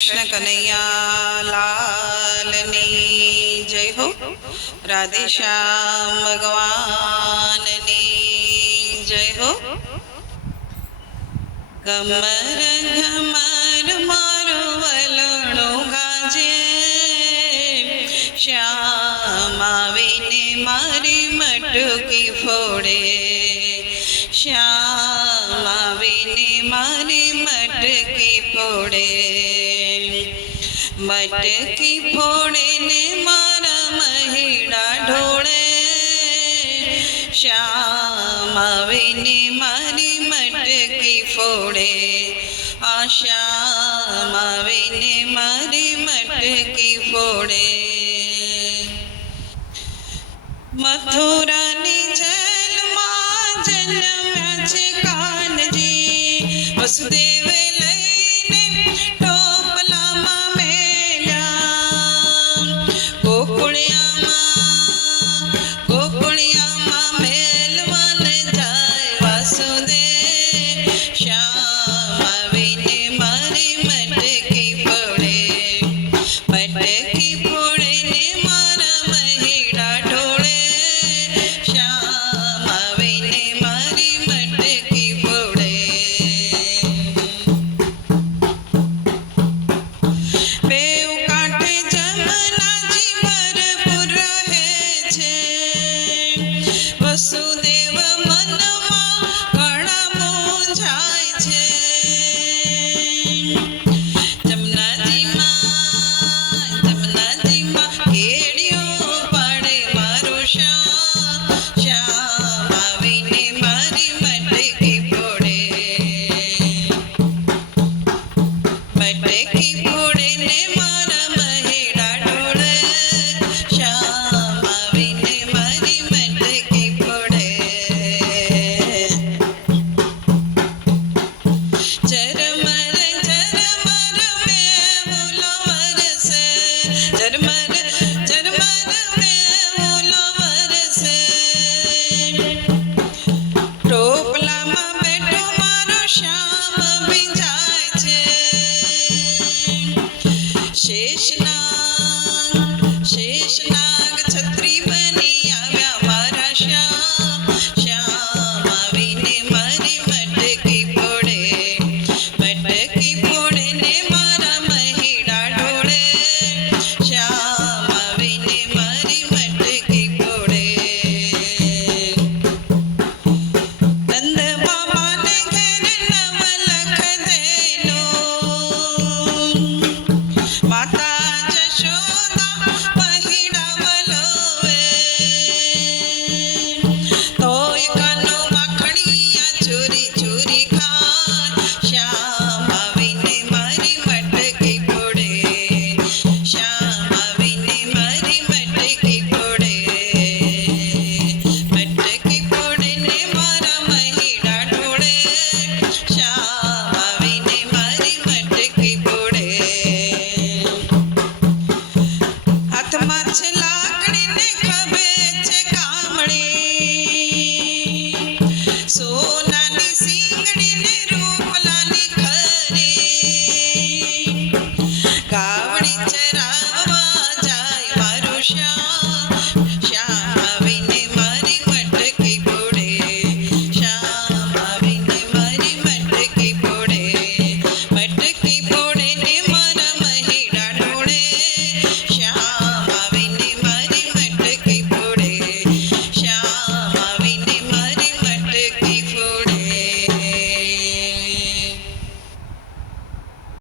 કૃષ્ણ કનૈયા લાલની જય હો. રાધેશ્યામ ભગવાનની જય હો. કમર ઘમર મારો વલણો ગાજે. શ્યામ આવીને મારી મટકી ફોડે. શ્યામ આવીને મારી મટકી ફોડે. મટકી ફોડે ને મારા મહિડા ઢોળે. શ્યામ આવીને મારી મટકી ફોડે આ શ્યામ આવીને મારી મટકી ફોડે મથુરાની જેલમાં જન્મ્યા છે કાનજી. વસુદેવ શ્યામ આવીને છે. વસુદેવ મનમાં ઘણા મૂંઝાય છે. જમનાજીમાં જમનાજીમાં শেষ না